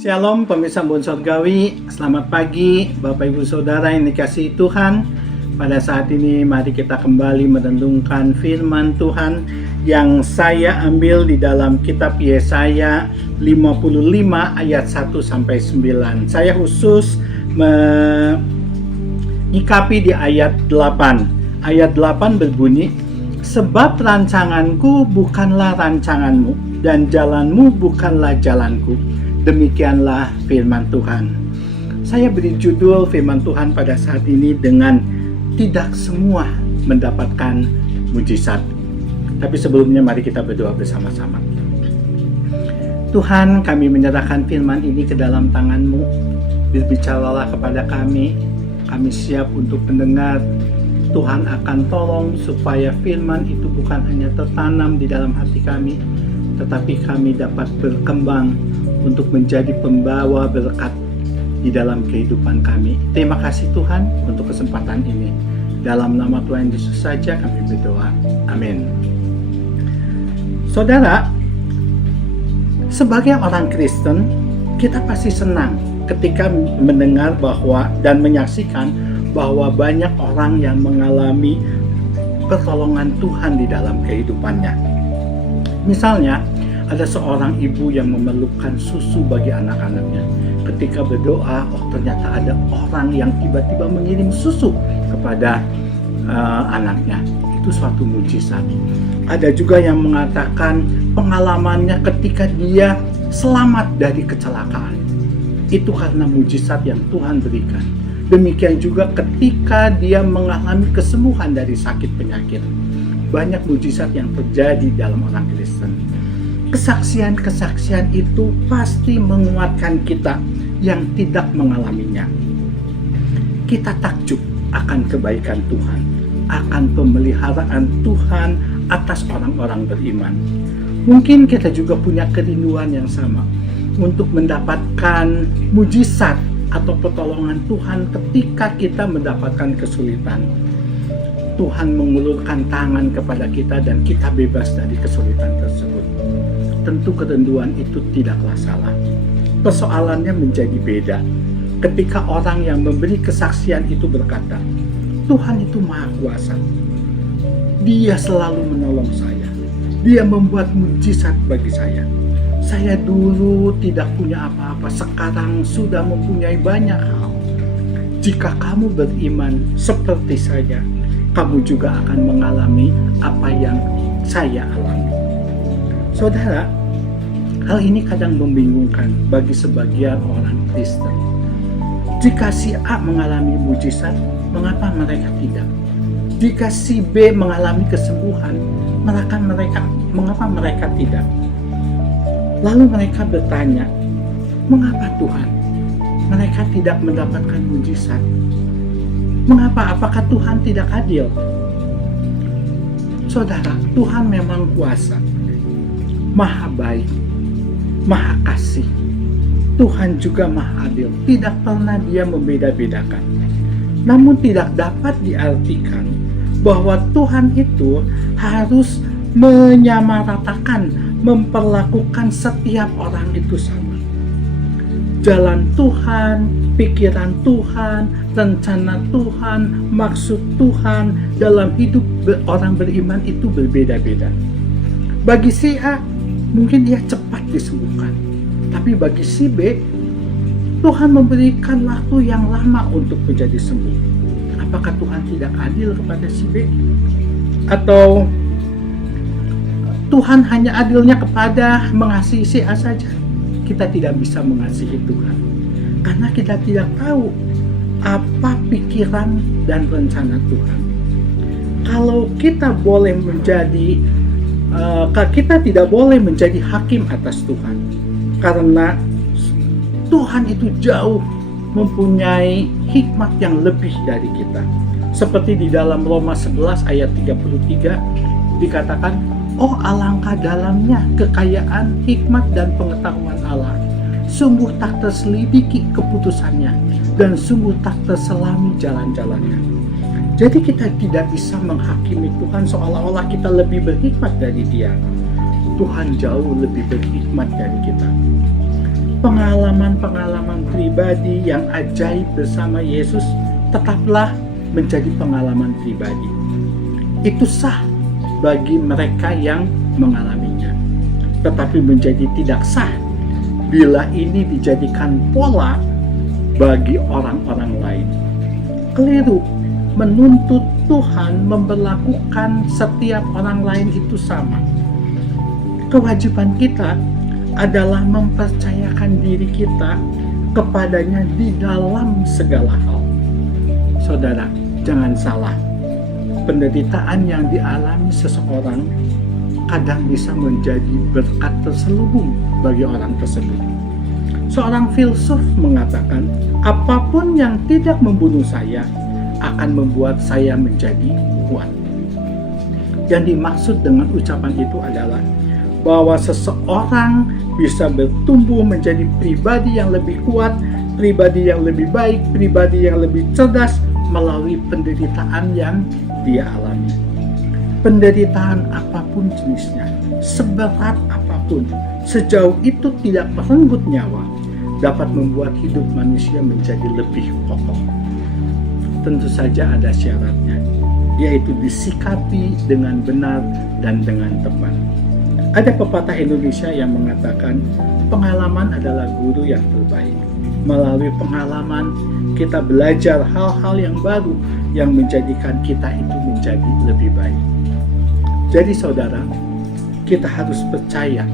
Shalom pemirsa Bon Surgawi, selamat pagi Bapak Ibu Saudara yang dikasihi Tuhan. Pada saat ini mari kita kembali merenungkan firman Tuhan yang saya ambil di dalam kitab Yesaya 55 ayat 1-9. Saya khusus menyikapi di ayat 8. Ayat 8 berbunyi, sebab rancanganku bukanlah rancanganmu dan jalanmu bukanlah jalanku. Demikianlah firman Tuhan. Saya beri judul firman Tuhan pada saat ini dengan tidak semua mendapatkan mujizat. Tapi sebelumnya mari kita berdoa bersama-sama. Tuhan, kami menyerahkan firman ini ke dalam tangan-Mu. Berbicaralah kepada kami. Kami siap untuk mendengar. Tuhan akan tolong supaya firman itu bukan hanya tertanam di dalam hati kami, tetapi kami dapat berkembang untuk menjadi pembawa berkat di dalam kehidupan kami. Terima kasih Tuhan untuk kesempatan ini. Dalam nama Tuhan Yesus saja kami berdoa. Amin. Saudara, sebagai orang Kristen, kita pasti senang ketika mendengar bahwa dan menyaksikan bahwa banyak orang yang mengalami pertolongan Tuhan di dalam kehidupannya. Misalnya, ada seorang ibu yang memerlukan susu bagi anak-anaknya. Ketika berdoa, ternyata ada orang yang tiba-tiba mengirim susu kepada anaknya. Itu suatu mujizat. Ada juga yang mengatakan pengalamannya ketika dia selamat dari kecelakaan. Itu karena mujizat yang Tuhan berikan. Demikian juga ketika dia mengalami kesembuhan dari sakit penyakit. Banyak mujizat yang terjadi dalam orang Kristen. Kesaksian-kesaksian itu pasti menguatkan kita yang tidak mengalaminya. Kita takjub akan kebaikan Tuhan, akan pemeliharaan Tuhan atas orang-orang beriman. Mungkin kita juga punya kerinduan yang sama untuk mendapatkan mujizat atau pertolongan Tuhan ketika kita mendapatkan kesulitan. Tuhan mengulurkan tangan kepada kita dan kita bebas dari kesulitan tersebut. Tentu kerinduan itu tidaklah salah. Persoalannya menjadi beda ketika orang yang memberi kesaksian itu berkata, Tuhan itu Maha Kuasa. Dia selalu menolong saya. Dia membuat mujizat bagi saya. Saya dulu tidak punya apa-apa, sekarang sudah mempunyai banyak hal. Jika kamu beriman seperti saya, kamu juga akan mengalami apa yang saya alami. Saudara, hal ini kadang membingungkan bagi sebagian orang Kristen. Jika si A mengalami mujizat, mengapa mereka tidak? Jika si B mengalami kesembuhan, mengapa mereka tidak? Lalu mereka bertanya, mengapa Tuhan? Mereka tidak mendapatkan mujizat. Mengapa? Apakah Tuhan tidak adil? Saudara, Tuhan memang kuasa, Maha baik, Maha kasih. Tuhan juga Maha adil. Tidak pernah Dia membeda-bedakan. Namun tidak dapat diartikan bahwa Tuhan itu harus menyamaratakan, memperlakukan setiap orang itu sama. Jalan Tuhan, pikiran Tuhan, rencana Tuhan, maksud Tuhan dalam hidup orang beriman itu berbeda-beda. Bagi si A, mungkin dia cepat disembuhkan. Tapi bagi si B, Tuhan memberikan waktu yang lama untuk menjadi sembuh. Apakah Tuhan tidak adil kepada si B? Atau Tuhan hanya adilnya kepada mengasihi si A saja? Kita tidak bisa mengasihi Tuhan. Karena kita tidak tahu apa pikiran dan rencana Tuhan. Kalau kita tidak boleh menjadi hakim atas Tuhan, karena Tuhan itu jauh mempunyai hikmat yang lebih dari kita. Seperti di dalam Roma 11 ayat 33 dikatakan, oh alangkah dalamnya kekayaan, hikmat dan pengetahuan Allah. Sungguh tak terselidiki keputusannya dan sungguh tak terselami jalan-jalannya. Jadi kita tidak bisa menghakimi Tuhan seolah-olah kita lebih berhikmat dari Dia. Tuhan jauh lebih berhikmat dari kita. pengalaman-pengalaman pribadi yang ajaib bersama Yesus tetaplah menjadi pengalaman pribadi. Itu sah bagi mereka yang mengalaminya. Tetapi menjadi tidak sah bila ini dijadikan pola bagi orang-orang lain. Keliru menuntut Tuhan memperlakukan setiap orang lain itu sama. Kewajiban kita adalah mempercayakan diri kita kepadanya di dalam segala hal. Saudara, jangan salah. Penderitaan yang dialami seseorang kadang bisa menjadi berkat terselubung bagi orang tersebut. Seorang filsuf mengatakan, apapun yang tidak membunuh saya akan membuat saya menjadi kuat. Yang dimaksud dengan ucapan itu adalah bahwa seseorang bisa bertumbuh menjadi pribadi yang lebih kuat, pribadi yang lebih baik, pribadi yang lebih cerdas melalui penderitaan yang dia alami. Penderitaan apapun jenisnya, seberat apapun, sejauh itu tidak merenggut nyawa, dapat membuat hidup manusia menjadi lebih kokoh. Tentu saja ada syaratnya, yaitu disikapi dengan benar dan dengan tepat. Ada pepatah Indonesia yang mengatakan pengalaman adalah guru yang terbaik. Melalui pengalaman kita belajar hal-hal yang baru yang menjadikan kita itu menjadi lebih baik. Jadi saudara, kita harus percaya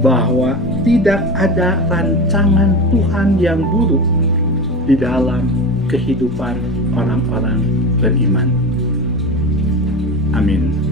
bahwa tidak ada rancangan Tuhan yang buruk di dalam kehidupan orang-orang beriman. Amin.